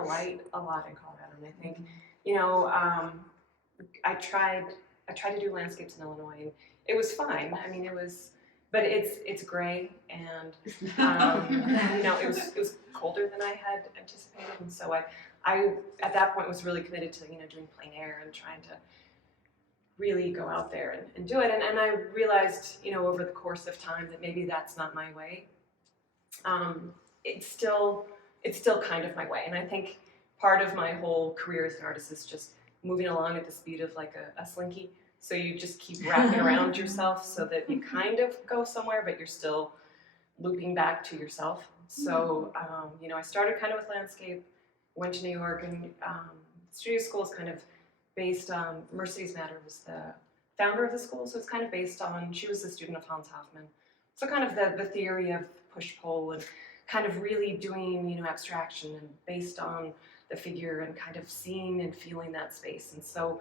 the light a lot in Colorado, and I think, I tried to do landscapes in Illinois, and it was fine. I mean, but it's gray, and it was colder than I had anticipated, and so I at that point was really committed to doing plein air and trying to really go out there and do it, and I realized over the course of time that maybe that's not my way. It's still kind of my way, and I think part of my whole career as an artist is just moving along at the speed of like a slinky. So you just keep wrapping around yourself so that you kind of go somewhere, but you're still looping back to yourself. So I started kind of with landscape, went to New York, and studio school is kind of based on Mercedes Matter was the founder of the school, so it's kind of based on, she was a student of Hans Hofmann. So kind of the theory of push-pull and kind of really doing, abstraction and based on the figure and kind of seeing and feeling that space. And so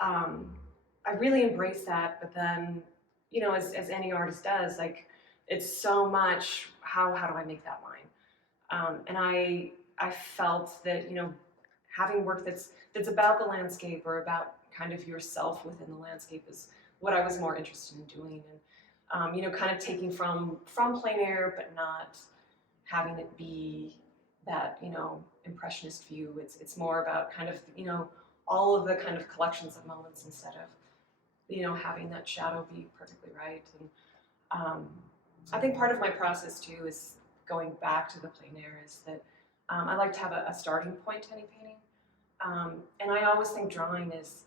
I really embraced that, but then, as any artist does, like, it's so much, how do I make that line? And I felt that, having work that's about the landscape or about kind of yourself within the landscape is what I was more interested in doing. And, kind of taking from plein air, but not having it be that, impressionist view. It's more about kind of, all of the kind of collections of moments instead of, having that shadow be perfectly right. And I think part of my process too is going back to the plein air is that I like to have a starting point to any painting. And I always think drawing is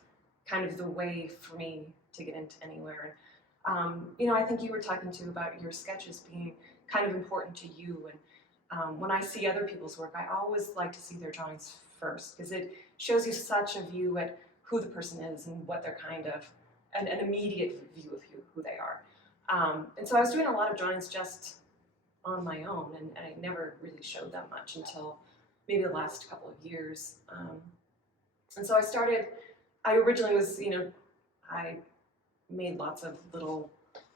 kind of the way for me to get into anywhere. I think you were talking too about your sketches being kind of important to you. And when I see other people's work, I always like to see their drawings first because it shows you such a view at who the person is and what they're kind of, an immediate view of who they are. And so I was doing a lot of drawings just on my own, and I never really showed them much until maybe the last couple of years. And so I originally was, I made lots of little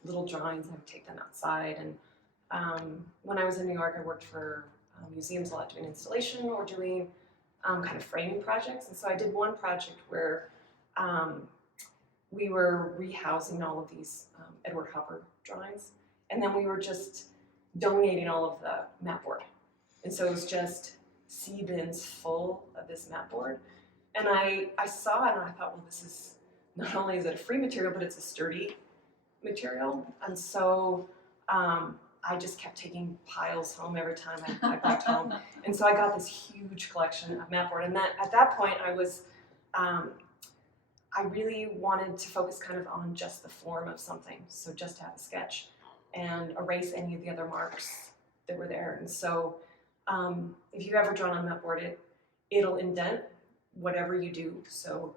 drawings. I would take them outside. And when I was in New York, I worked for museums a lot doing installation or doing kind of framing projects. And so I did one project where we were rehousing all of these Edward Hopper drawings. And then we were just donating all of the mat board. And so it was just sea bins full of this mat board. And I saw it and I thought, well, this is, not only is it a free material, but it's a sturdy material. And so I just kept taking piles home every time I backed home. And so I got this huge collection of mat board. And at that point I was, I really wanted to focus kind of on just the form of something. So just to have a sketch and erase any of the other marks that were there. And so if you've ever drawn on mat board, it'll indent whatever you do. So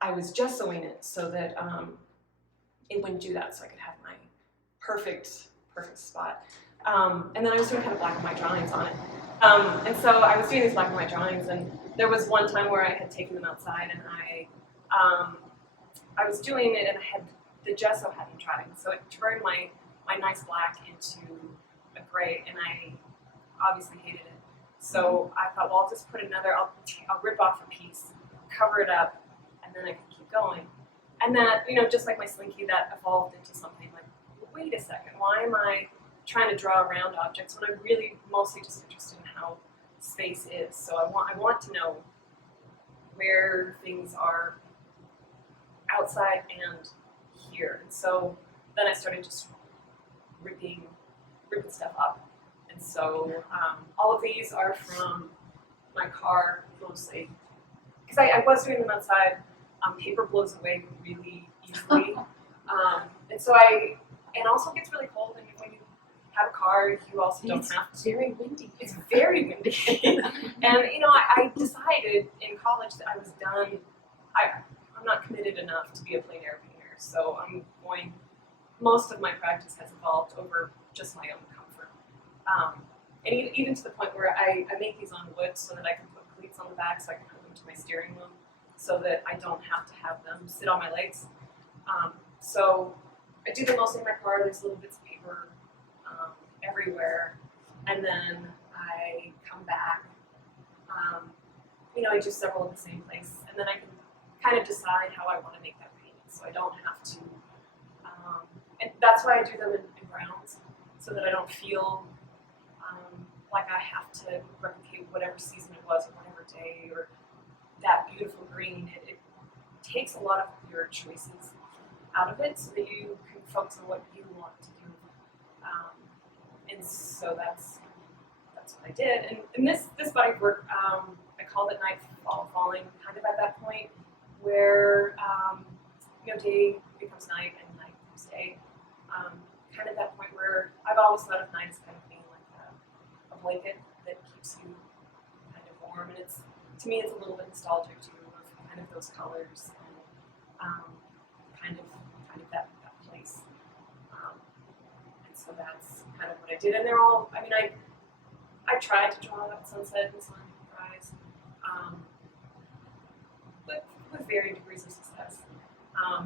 I was gessoing it so that it wouldn't do that, so I could have my perfect spot. And then I was doing kind of black and white drawings on it. And so I was doing these black and white drawings, and there was one time where I had taken them outside, and I was doing it, and the gesso hadn't dried, so it turned my nice black into a gray, and I obviously hated it. So I thought, well, I'll just put I'll rip off a piece, cover it up, and then I can keep going. And that, just like my slinky, that evolved into something like, wait a second, why am I trying to draw around objects when I'm really mostly just interested in how space is? So I want to know where things are outside and here. And so then I started just ripping stuff up. And so all of these are from my car mostly, because I was doing them outside. Paper blows away really easily, and so and also it gets really cold. And when you have a car, you also don't have to. It's very windy. It's very windy, and I decided in college that I was done. I'm not committed enough to be a plein air painter, so most of my practice has evolved over just my own comfort. And even to the point where I make these on wood so that I can put cleats on the back so I can hook them to my steering wheel so that I don't have to have them sit on my legs. So I do them mostly in my car. There's little bits of paper everywhere. And then I come back I do several in the same place, and then I can kind of decide how I want to make that painting, so I don't have to. And that's why I do them in browns, so that I don't feel like I have to replicate whatever season it was, or whatever day, or that beautiful green. It takes a lot of your choices out of it, so that you can focus on what you want to do. And so that's what I did. And this body of work, I called it Nightfall Falling, kind of at that point where day becomes night and night becomes day. Kind of that point where I've always thought of night as kind of being like a blanket that keeps you kind of warm, and to me it's a little bit nostalgic too, of kind of those colors and kind of that place. And so that's kind of what I did, and they're all. I mean, I tried to draw sunset and sunrise, but with varying degrees of success.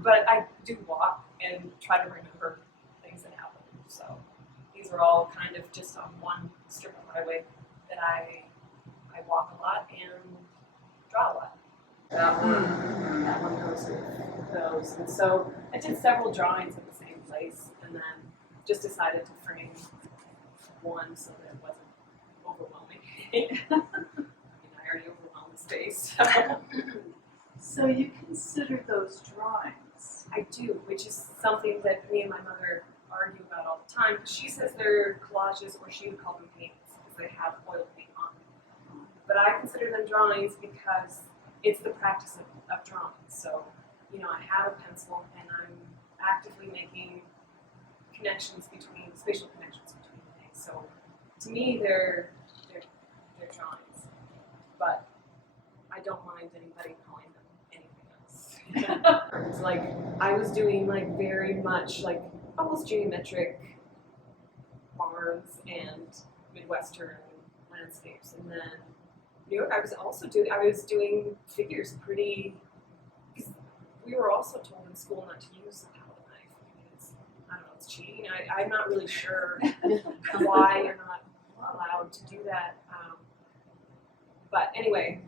But I do walk and try to remember things that happen. So these are all kind of just on one strip of highway that I walk a lot and draw a lot. That one goes with those. And so I did several drawings in the same place, and then just decided to frame one so that it wasn't overwhelming. I already overwhelmed the space. So you consider those drawings? I do, which is something that me and my mother argue about all the time. She says they're collages, or she would call them paintings, because they have oil paint on them. But I consider them drawings because it's the practice of drawing. So, I have a pencil and I'm actively making spatial connections between things. So to me, they're drawings. But I don't mind anybody calling them anything else. It's like I was doing very much almost geometric barns and Midwestern landscapes, and then I was doing figures because we were also told in school not to use the palette knife because I don't know, it's cheating. I'm not really sure why you're not allowed to do that. But anyway,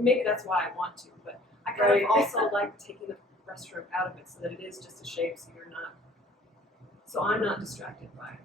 maybe that's why I want to. But I kind of also like taking the brushstroke out of it so that it is just a shape, so I'm not distracted by